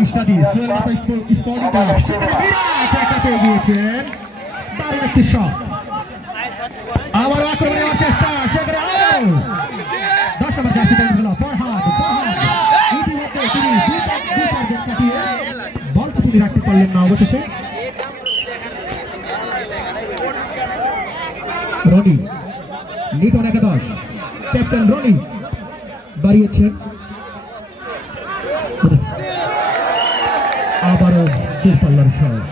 বিশটা দিয়ে সোহেল মাসা স্পোর্টিং ক্লাব সেখানে বিরাট একটা পেয়ে গিয়েছেন দারুণ একটি শট আবার আক্রমণ নেওয়ার চেষ্টা, সেখানে আবারও। দশ নম্বর জার্সি পয়েন্ট হলো ফরহাদ ফরহাদ। ইতিমধ্যে তিনি দুই চারজন কাটিয়ে বলটা তিনি রাখতে পারলেন না অবশেষে। রনি লিটন একাদশ। ক্যাপ্টেন রনি বাড়িয়েছেন। আবারও দূরপাল্লার শট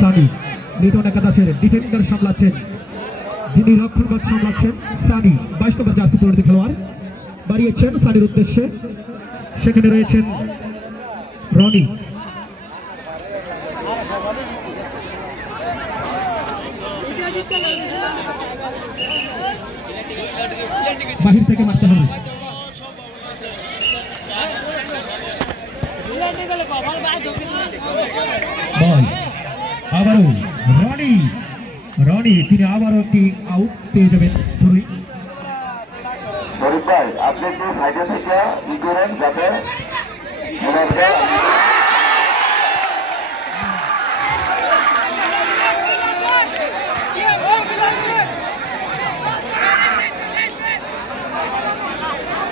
সানি লিটন একাদশের ডিফেন্ডার সামলাচ্ছেন। যিনি রক্ষণভাগ সামলাচ্ছেন, সানি বাইশ নম্বর জার্সি পরিণতি খেলোয়াড়। বাড়িয়েছেন সানির উদ্দেশ্যে। সেখানে রয়েছেন রনি। বাহির থেকে মারতে হবে। বল আবারও রনি। রনি তিনি আবারও একটি আউট পেয়ে যাবেন ধরুই শরীফ ভাই আপনি একটু সাইডে থেকে ই করেন যাতে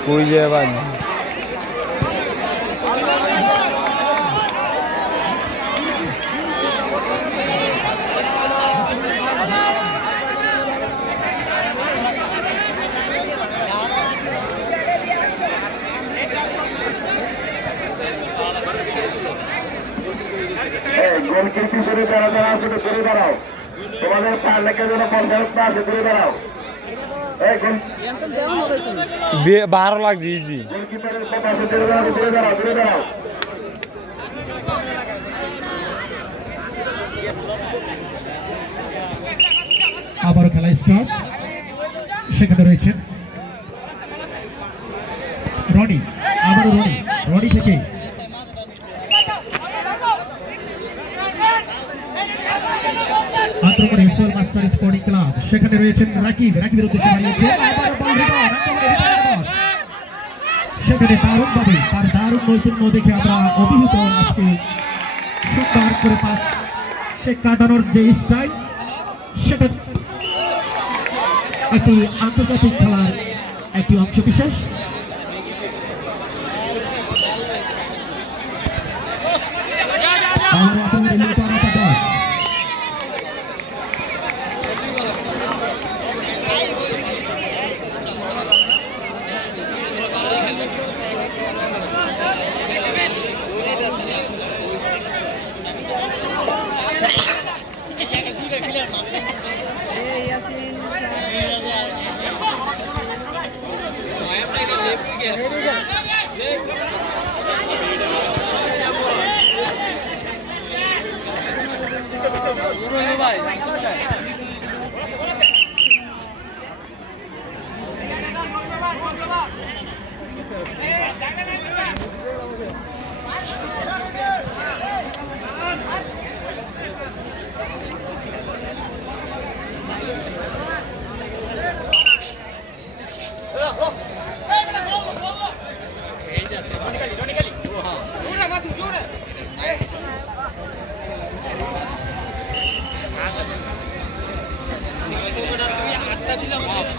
কই যায় বাজ? পিছনে যারা যারা আছে তো ঘুরে দাঁড়াও। তোমাদের পার লেখা যেন পঞ্চায়েত না আছে ঘুরে দাঁড়াও। ভালো লাগছে ইজি আবারও খেলা স্টার্ট সেখানে রয়েছেন। রনি আবারও রনি। রনি থেকে আক্রমণে ঈশ্বর মাস্টার স্পোর্টিং ক্লাব। সেখানে রয়েছেন রাকিব। রাকিবের উদ্দেশ্যে বল। সেখানে দারুণ ভাবে তার দারুণ নৈপুণ্য দেখে আমরা অভিহিত আজকে। সুন্দর করে পাস। সে কাটানোর যে স্টাইল সেটা একটি আন্তর্জাতিক খেলার একটি অংশ বিশেষ ভাই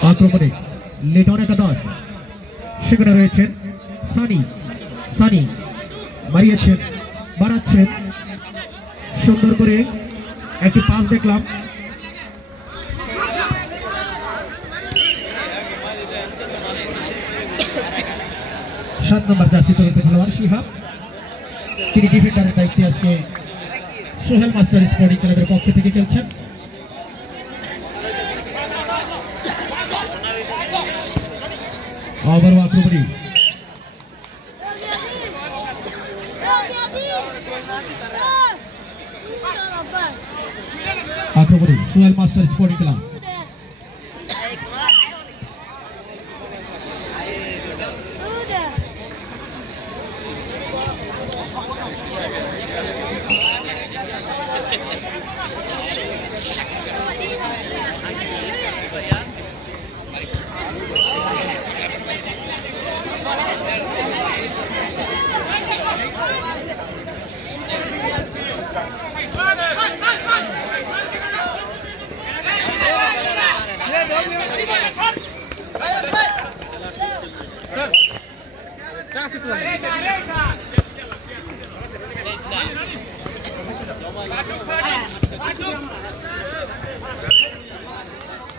আক্রমণে লিটন একাদশ। সেখানে রয়েছেন সানি। সানি মারিয়েছেন, বাড়াচ্ছেন। সুন্দর করে একটি পাস দেখলাম। সাত নম্বর জার্সি তরফে খেলোয়াড় শিহাব। তিনি ডিফেন্ডারের দায়িত্বে আজকে সোহেল মাস্টার স্পোর্টিং ক্লাবের পক্ষ থেকে খেলছেন। আবারও আক্রমণী আক্রমণী সোহেল মাস্টার স্পোর্টিং ক্লাব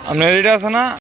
আপনার এটা আছে না?